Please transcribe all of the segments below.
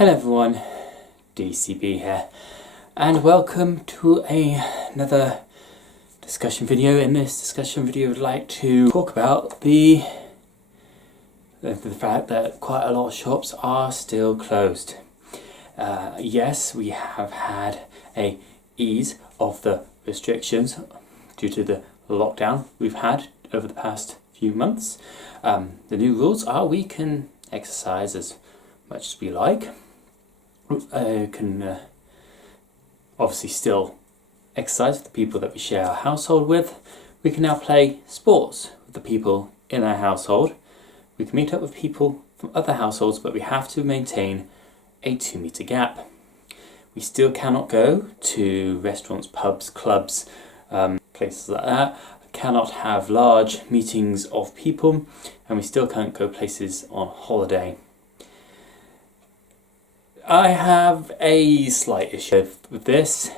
Hello everyone, DCB here, and welcome to another discussion video. In this discussion video I'd like to talk about the fact that quite a lot of shops are still closed. Yes, we have had a ease of the restrictions due to the lockdown we've had over the past few months. The new rules are we can exercise as much as we like. Can obviously still exercise with the people that we share our household with. We can now play sports with the people in our household. We can meet up with people from other households, but we have to maintain a 2-meter gap. We still cannot go to restaurants, pubs, clubs, places like that. We cannot have large meetings of people, and we still can't go places on holiday. I have a slight issue with this,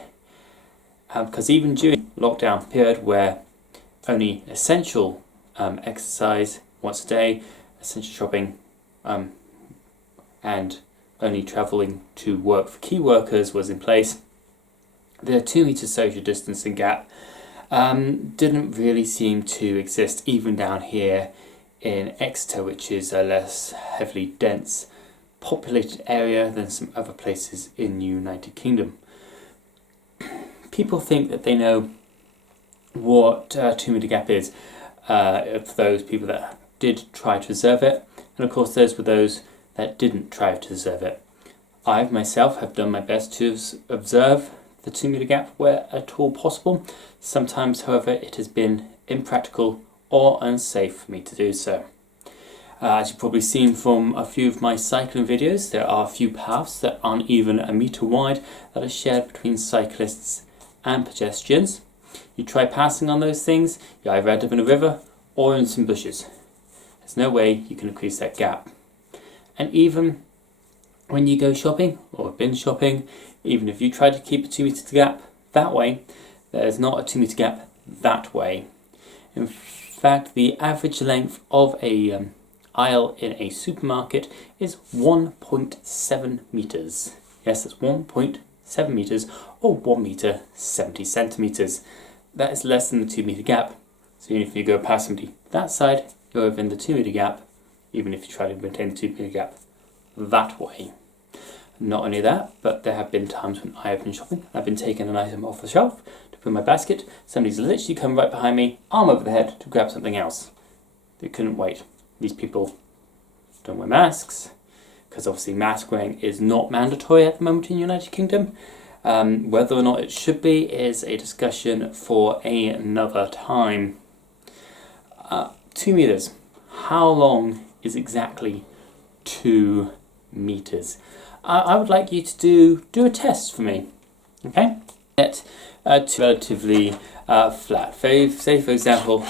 because even during lockdown period where only essential exercise once a day, essential shopping, and only travelling to work for key workers was in place, the 2-meter social distancing gap didn't really seem to exist even down here in Exeter, which is a less heavily dense populated area than some other places in the United Kingdom. People think that they know what 2-meter gap is for those people that did try to observe it, and of course those were those that didn't try to observe it. I myself have done my best to observe the 2-meter gap where at all possible. Sometimes, however, it has been impractical or unsafe for me to do so. As you've probably seen from a few of my cycling videos, there are a few paths that aren't even a metre wide that are shared between cyclists and pedestrians. You try passing on those things, you either end up in a river or in some bushes. There's no way you can increase that gap. And even when you go shopping or bin shopping, even if you try to keep a 2-metre gap that way, there's not a 2-metre gap that way. In fact, the average length of a aisle in a supermarket is 1.7 metres. Yes, that's 1.7 metres or 1 metre 70 centimetres. That is less than the 2-metre gap. So even if you go past somebody that side, you're within the 2-metre gap, even if you try to maintain the 2-metre gap that way. Not only that, but there have been times when I have been shopping, I've been taking an item off the shelf to put in my basket, somebody's literally come right behind me, arm over the head, to grab something else. They couldn't wait. These people don't wear masks, because obviously mask wearing is not mandatory at the moment in the United Kingdom. Whether or not it should be is a discussion for another time. 2 metres. How long is exactly 2 metres? I would like you to do a test for me. Okay? Get relatively flat. Say for example,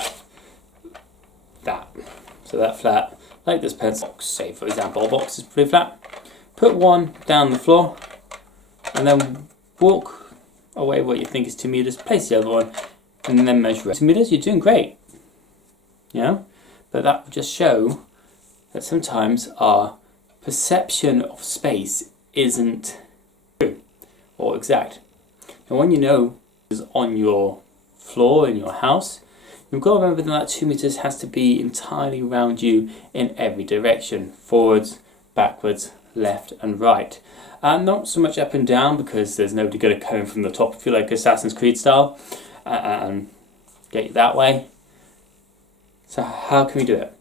that. So that flat, like this pencil box, say for example, a box is pretty flat. Put one down the floor, and then walk away what you think is 2 metres, place the other one, and then measure it. 2 metres, you're doing great. You know? But that will just show that sometimes our perception of space isn't true or exact. And when you know is on your floor in your house, you've got to remember that 2 metres has to be entirely around you in every direction. Forwards, backwards, left and right. And not so much up and down, because there's nobody going to come from the top if you like Assassin's Creed style and get you that way. So how can we do it?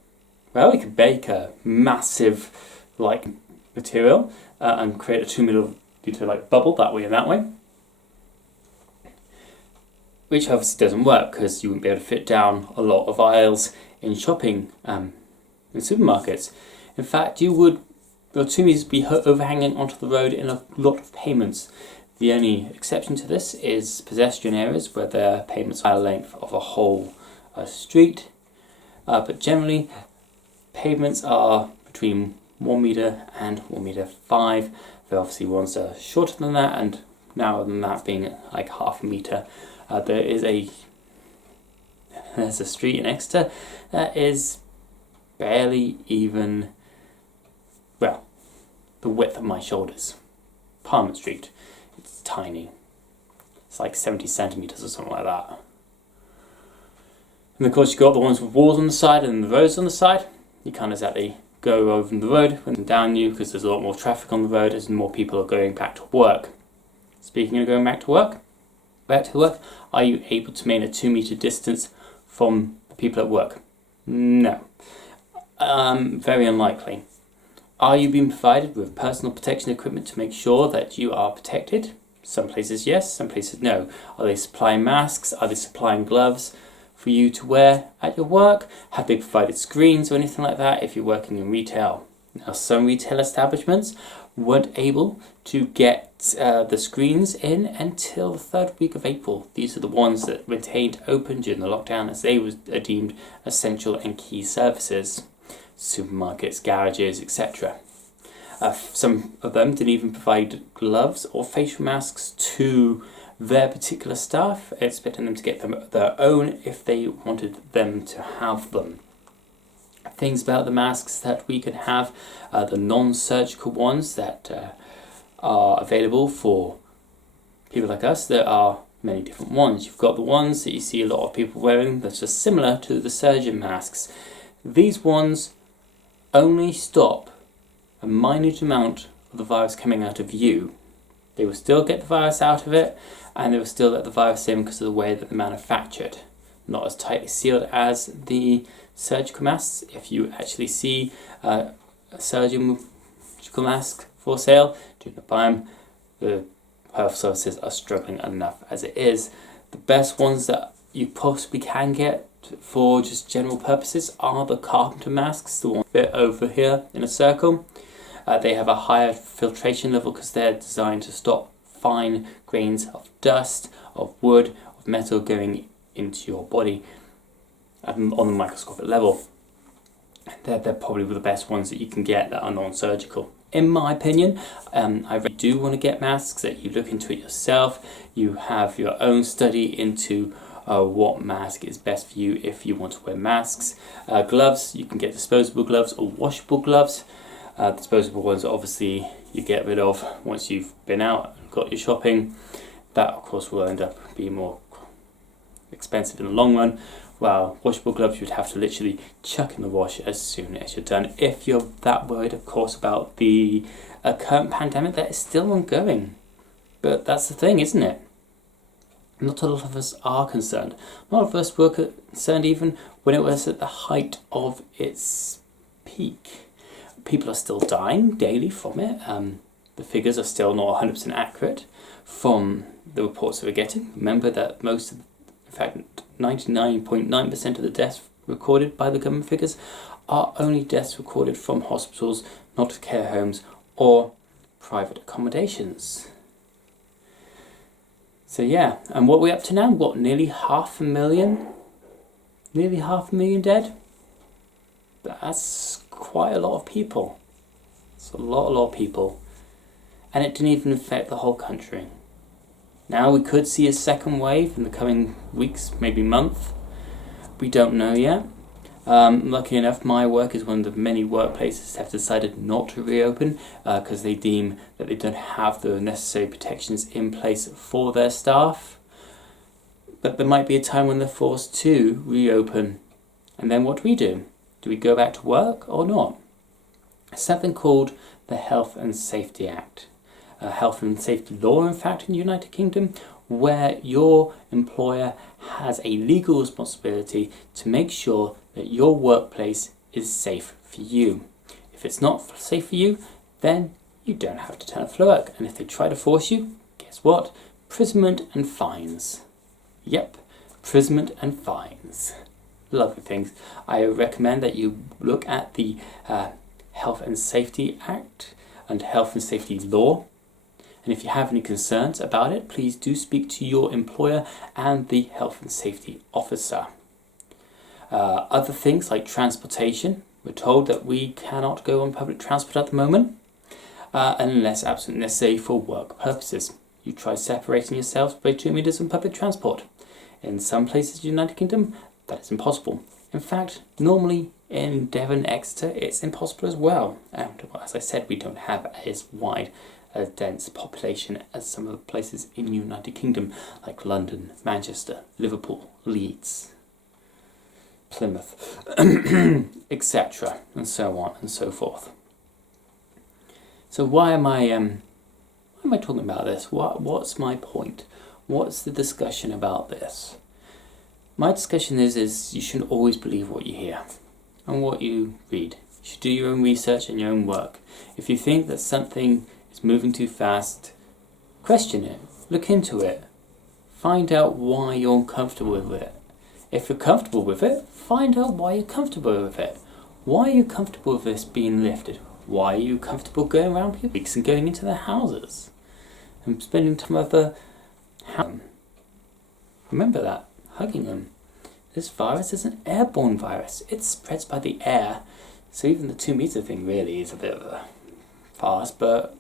Well, we could bake a massive material and create a 2-metre bubble that way and that way. Which obviously doesn't work because you wouldn't be able to fit down a lot of aisles in shopping in supermarkets. In fact, your 2 metres would be overhanging onto the road in a lot of pavements. The only exception to this is pedestrian areas where the pavements are the length of a whole street. But generally, pavements are between 1 metre and 1 metre 5. There are obviously ones that are shorter than that and narrower than that, being like half a metre. There's a street in Exeter that is barely even, well, the width of my shoulders. Parliament Street, it's tiny. It's like 70 centimetres or something like that. And of course you've got the ones with walls on the side and the roads on the side. You can't exactly go over the road and down you because there's a lot more traffic on the road as more people are going back to work. Speaking of going back to work, are you able to maintain a 2 metre distance from the people at work? No. Very unlikely. Are you being provided with personal protection equipment to make sure that you are protected? Some places yes, some places no. Are they supplying masks? Are they supplying gloves for you to wear at your work? Have they provided screens or anything like that if you're working in retail? Now, some retail establishments weren't able to get the screens in until the 3rd week of April. These are the ones that remained open during the lockdown as they were deemed essential and key services. Supermarkets, garages, etc. Some of them didn't even provide gloves or facial masks to their particular staff, expecting them to get them their own if they wanted them to have them. Things about the masks that we can have, the non-surgical ones that are available for people like us. There are many different ones. You've got the ones that you see a lot of people wearing that's just similar to the surgeon masks. These ones only stop a minute amount of the virus coming out of you. They will still get the virus out of it, and they will still let the virus in because of the way that they're manufactured. Not as tightly sealed as the surgical masks. If you actually see a surgical mask for sale, do not buy them. The health services are struggling enough as it is. The best ones that you possibly can get for just general purposes are the carpenter masks, the one fit over here in a circle. They have a higher filtration level because they're designed to stop fine grains of dust, of wood, of metal going into your body on the microscopic level. They're probably the best ones that you can get that are non-surgical. In my opinion, I really do want to get masks, that you look into it yourself. You have your own study into what mask is best for you if you want to wear masks. Gloves, you can get disposable gloves or washable gloves. Disposable ones obviously you get rid of once you've been out and got your shopping. That of course will end up being more expensive in the long run, while washable gloves you'd have to literally chuck in the wash as soon as you're done, if you're that worried of course about the current pandemic that is still ongoing. But that's the thing, isn't it? Not a lot of us are concerned. A lot of us were concerned even when it was at the height of its peak. People are still dying daily from it. The figures are still not 100% accurate from the reports that we're getting. Remember that most of, in fact, 99.9% of the deaths recorded by the government figures are only deaths recorded from hospitals, not care homes or private accommodations. So yeah, and what are we up to now? What, nearly 500,000? Nearly 500,000 dead? That's quite a lot of people. It's a lot of people. And it didn't even affect the whole country. Now we could see a second wave in the coming weeks, maybe month. We don't know yet. Lucky enough, my work is one of the many workplaces that have decided not to reopen because they deem that they don't have the necessary protections in place for their staff. But there might be a time when they're forced to reopen. And then what do? Do we go back to work or not? Something called the Health and Safety Act. Health and safety law, in fact, in the United Kingdom, where your employer has a legal responsibility to make sure that your workplace is safe for you. If it's not safe for you, then you don't have to turn up for work. And if they try to force you, guess what? Imprisonment and fines. Yep, imprisonment and fines. Lovely things. I recommend that you look at the Health and Safety Act and Health and Safety Law. And if you have any concerns about it, please do speak to your employer and the health and safety officer. Other things like transportation. We're told that we cannot go on public transport at the moment unless absolutely necessary for work purposes. You try separating yourselves by 2 meters on public transport. In some places in the United Kingdom, that is impossible. In fact, normally In Devon, Exeter, it's impossible as well. And as I said, we don't have as wide a dense population as some of the places in the United Kingdom, like London, Manchester, Liverpool, Leeds, Plymouth, etc., and so on and so forth. So why am I talking about this? What's my point? What's the discussion about this? My discussion is you shouldn't always believe what you hear and what you read. You should do your own research and your own work. If you think that something is moving too fast, question it, look into it, find out why you're uncomfortable with it. If you're comfortable with it, find out why you're comfortable with it. Why are you comfortable with this being lifted? Why are you comfortable going around people's and going into their houses and spending time with the house? Remember that, hugging them. This virus is an airborne virus. It spreads by the air. So even the 2 meter thing really is a bit of a farce, but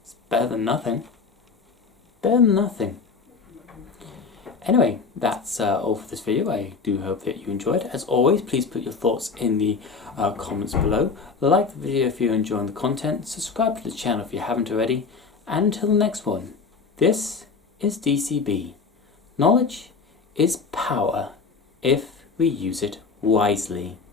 it's better than nothing. Better than nothing. Anyway, that's all for this video. I do hope that you enjoyed. As always, please put your thoughts in the comments below. Like the video if you're enjoying the content. Subscribe to the channel if you haven't already. And until the next one, this is DCB. Knowledge is power if we use it wisely.